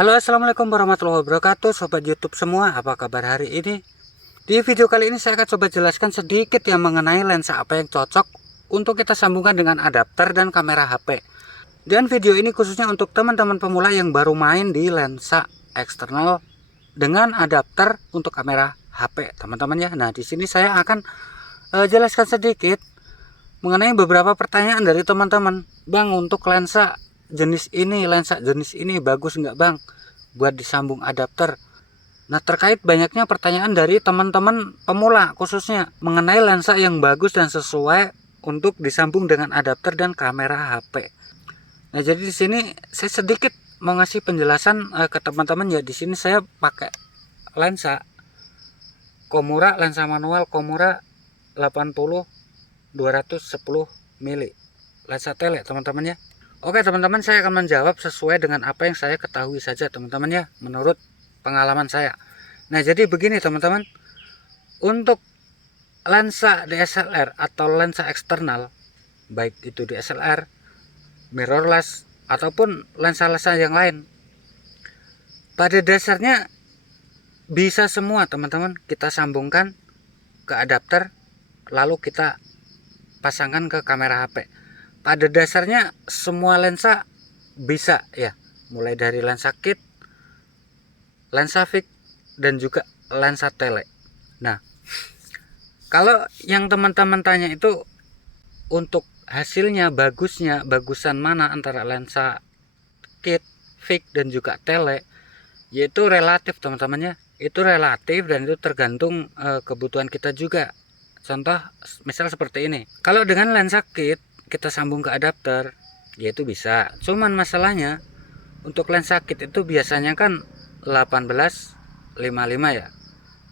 Halo, assalamualaikum warahmatullahi wabarakatuh, sobat YouTube semua. Apa kabar hari ini? Di video kali ini saya akan coba jelaskan sedikit yang mengenai lensa apa yang cocok untuk kita sambungkan dengan adapter dan kamera HP. Dan video ini khususnya untuk teman-teman pemula yang baru main di lensa eksternal dengan adapter untuk kamera HP, teman-teman ya. Nah, di sini saya akan jelaskan sedikit mengenai beberapa pertanyaan dari teman-teman. Bang, untuk lensa jenis ini bagus nggak bang buat disambung adapter? Nah, terkait banyaknya pertanyaan dari teman-teman pemula khususnya mengenai lensa yang bagus dan sesuai untuk disambung dengan adapter dan kamera HP. Nah, jadi di sini saya sedikit mau ngasih penjelasan ke teman-teman ya. Di sini saya pakai lensa Komura, lensa manual Komura 80 210 mili, lensa tele teman-teman ya. Oke teman-teman, saya akan menjawab sesuai dengan apa yang saya ketahui saja teman-teman ya, menurut pengalaman saya. Nah, jadi begini teman-teman, untuk lensa DSLR atau lensa eksternal, baik itu DSLR, mirrorless ataupun lensa-lensa yang lain, pada dasarnya bisa semua teman-teman kita sambungkan ke adapter lalu kita pasangkan ke kamera HP. Pada dasarnya semua lensa bisa ya, mulai dari lensa kit, lensa fix, dan juga lensa tele. Nah, kalau yang teman-teman tanya itu untuk hasilnya bagusan mana antara lensa kit, fix, dan juga tele, yaitu relatif teman-teman ya. Itu relatif dan itu tergantung kebutuhan kita juga. Contoh misal seperti ini, kalau dengan lensa kit kita sambung ke adapter, yaitu bisa. Cuman masalahnya untuk lensa kit itu biasanya kan 1855 ya.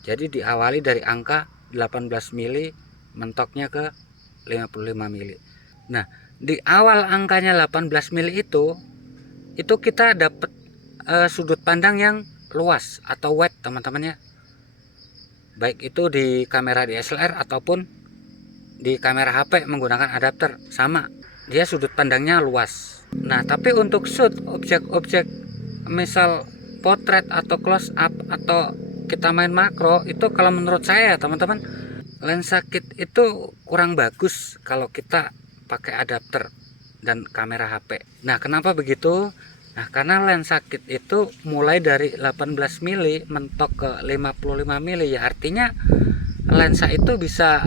Jadi diawali dari angka 18 mili mentoknya ke 55 mili. Nah, di awal angkanya 18 mili itu kita dapat sudut pandang yang luas atau wide teman-teman ya. Baik itu di kamera DSLR ataupun di kamera HP menggunakan adapter, sama, dia sudut pandangnya luas. Nah, tapi untuk shoot objek-objek misal potret atau close up atau kita main makro, itu kalau menurut saya teman-teman, lensa kit itu kurang bagus kalau kita pakai adapter dan kamera HP. Nah, kenapa begitu? Nah, karena lensa kit itu mulai dari 18 mili mentok ke 55 mili ya, artinya lensa itu bisa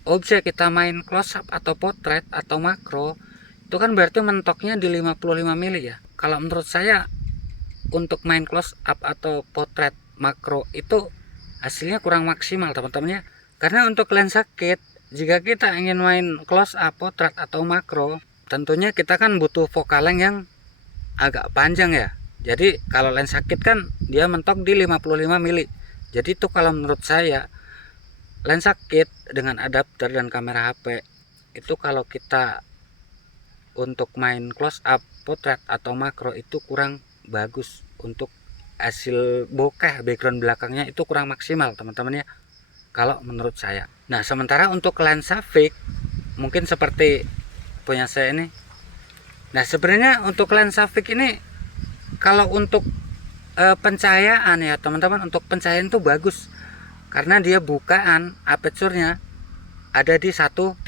objek kita main close up atau potret atau makro, itu kan berarti mentoknya di 55 mili ya. Kalau menurut saya untuk main close up atau potret makro itu hasilnya kurang maksimal teman-teman ya. Karena untuk lensa kit, jika kita ingin main close up, potret atau makro, tentunya kita kan butuh focal length yang agak panjang ya. Jadi kalau lensa kit kan dia mentok di 55 mili. Jadi itu kalau menurut saya lensa kit dengan adapter dan kamera HP itu kalau kita untuk main close up, potret atau makro itu kurang bagus. Untuk hasil bokeh background belakangnya itu kurang maksimal teman-teman ya, kalau menurut saya. Nah, sementara untuk lensa fix mungkin seperti punya saya ini. Nah, sebenarnya untuk lensa fix ini kalau untuk pencahayaan ya teman-teman, untuk pencahayaan itu bagus karena dia bukaan aperture-nya ada di 1.8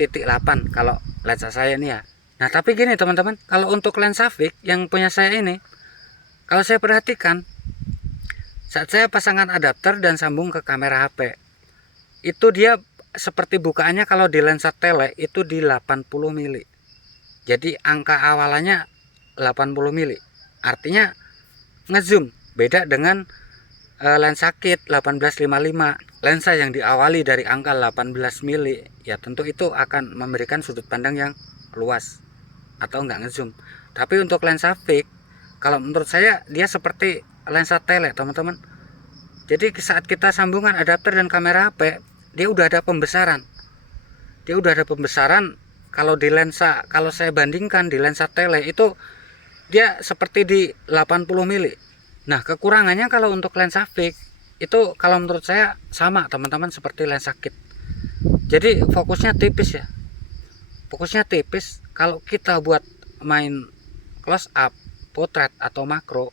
kalau lensa saya ini ya. Nah, tapi gini teman-teman, kalau untuk lensa fix yang punya saya ini, kalau saya perhatikan saat saya pasangkan adapter dan sambung ke kamera HP, itu dia seperti bukaannya kalau di lensa tele itu di 80 mili. Jadi angka awalannya 80 mili. Artinya ngezoom, beda dengan lensa kit 1855, lensa yang diawali dari angka 18 mili ya, tentu itu akan memberikan sudut pandang yang luas atau enggak ngezoom. Tapi untuk lensa fix, kalau menurut saya dia seperti lensa tele teman-teman. Jadi saat kita sambungan adapter dan kamera HP, dia udah ada pembesaran. Kalau di lensa, kalau saya bandingkan di lensa tele itu dia seperti di 80 mili. Nah, kekurangannya kalau untuk lensa fix itu kalau menurut saya sama teman-teman seperti lensa kit. Jadi fokusnya tipis ya. Kalau kita buat main close up, potret atau makro,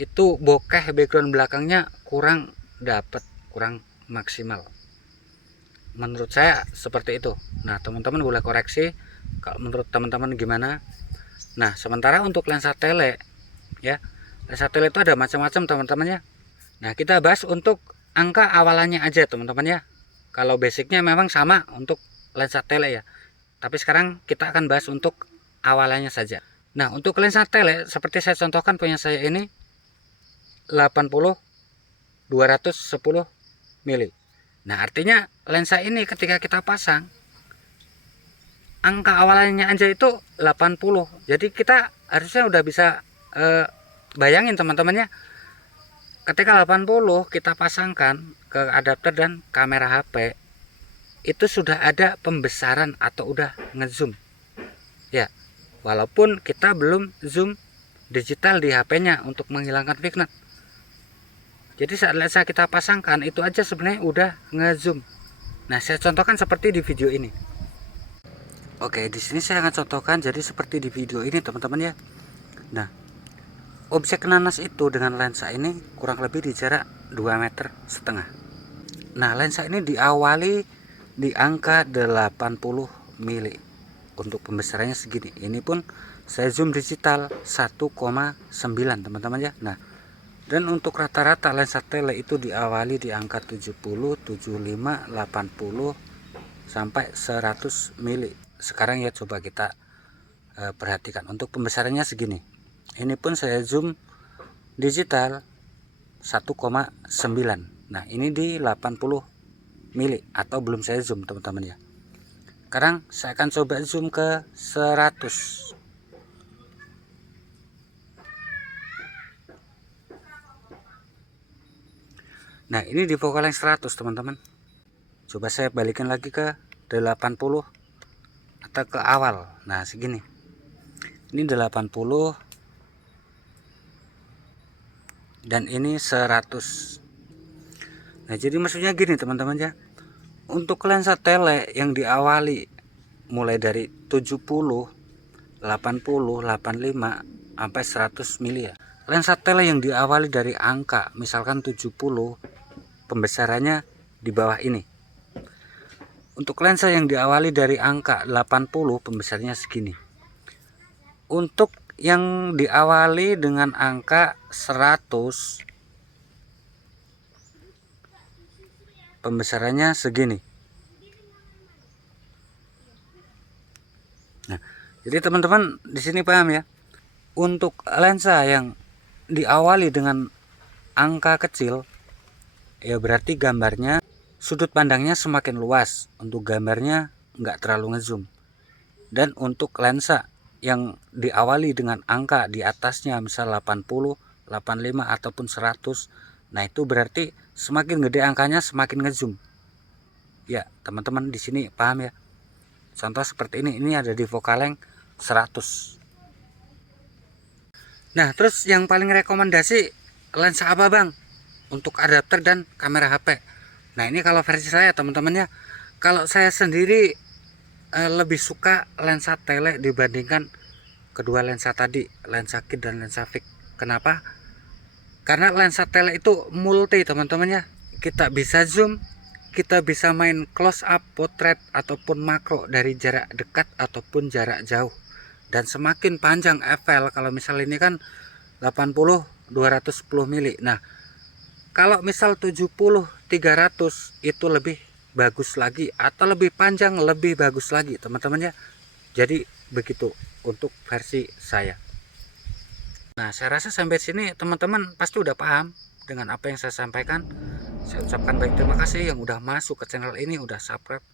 itu bokeh background belakangnya kurang maksimal. Menurut saya seperti itu. Nah, teman-teman boleh koreksi kalau menurut teman-teman gimana. Nah, sementara untuk lensa tele ya, lensa tele itu ada macam-macam teman-teman ya. Nah, kita bahas untuk angka awalannya aja teman-teman ya. Kalau basicnya memang sama untuk lensa tele ya, tapi sekarang kita akan bahas untuk awalannya saja. Nah, untuk lensa tele seperti saya contohkan punya saya ini 80 210 mili. Nah, artinya lensa ini ketika kita pasang angka awalannya aja itu 80. Jadi kita harusnya udah bisa bayangin teman-teman ya. Ketika 80 kita pasangkan ke adapter dan kamera HP, itu sudah ada pembesaran atau udah ngezoom. Ya, walaupun kita belum zoom digital di HP-nya untuk menghilangkan vignette. Jadi saat lensa kita pasangkan itu aja sebenarnya udah ngezoom. Nah, saya contohkan seperti di video ini. Oke, di sini saya akan contohkan jadi seperti di video ini teman-teman ya. Nah, objek nanas itu dengan lensa ini kurang lebih di jarak 2,5 meter. Nah, lensa ini diawali di angka 80 mili. Untuk pembesarannya segini. Ini pun saya zoom digital 1,9 teman-teman ya. Nah, dan untuk rata-rata lensa tele itu diawali di angka 70, 75, 80 sampai 100 mili. Sekarang ya coba kita perhatikan untuk pembesarannya segini. Ini pun saya zoom digital 1,9. Nah, ini di 80 mili atau belum saya zoom teman-teman ya. Sekarang saya akan coba zoom ke 100. Nah, ini di focal length 100 teman-teman. Coba saya balikin lagi ke 80 atau ke awal. Nah, segini. Ini 80 dan ini 100. Nah, jadi maksudnya gini teman-teman ya. Untuk lensa tele yang diawali mulai dari 70, 80, 85 sampai 100 mili ya. Lensa tele yang diawali dari angka misalkan 70, pembesarannya di bawah ini. Untuk lensa yang diawali dari angka 80, pembesarannya segini. Untuk yang diawali dengan angka 100, pembesarannya segini. Nah, jadi teman-teman di sini paham ya. Untuk lensa yang diawali dengan angka kecil, ya berarti gambarnya sudut pandangnya semakin luas. Untuk gambarnya nggak terlalu ngezoom. Dan untuk lensa yang diawali dengan angka di atasnya misal 80, 85 ataupun 100, nah itu berarti semakin gede angkanya semakin ngezoom. Ya, teman-teman di sini paham ya. Contoh seperti ini ada di focal length 100. Nah, terus yang paling rekomendasi lensa apa bang untuk adapter dan kamera HP? Nah, ini kalau versi saya teman-teman ya. Kalau saya sendiri lebih suka lensa tele dibandingkan kedua lensa tadi, lensa kit dan lensa fix. Kenapa? Karena lensa tele itu multi teman-teman ya. Kita bisa zoom, kita bisa main close up, potret ataupun makro dari jarak dekat ataupun jarak jauh. Dan semakin panjang FL, kalau misal ini kan 80 210 mili. Nah, kalau misal 70 300 itu lebih bagus lagi atau lebih panjang lebih bagus lagi teman-teman ya. Jadi begitu untuk versi saya. Nah, saya rasa sampai sini teman-teman pasti udah paham dengan apa yang saya sampaikan. Saya ucapkan baik terima kasih yang udah masuk ke channel ini, udah subscribe.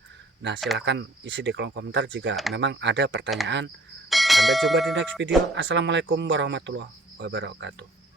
Nah, silahkan isi di kolom komentar jika memang ada pertanyaan. Sampai jumpa di next video. Assalamualaikum warahmatullahi wabarakatuh.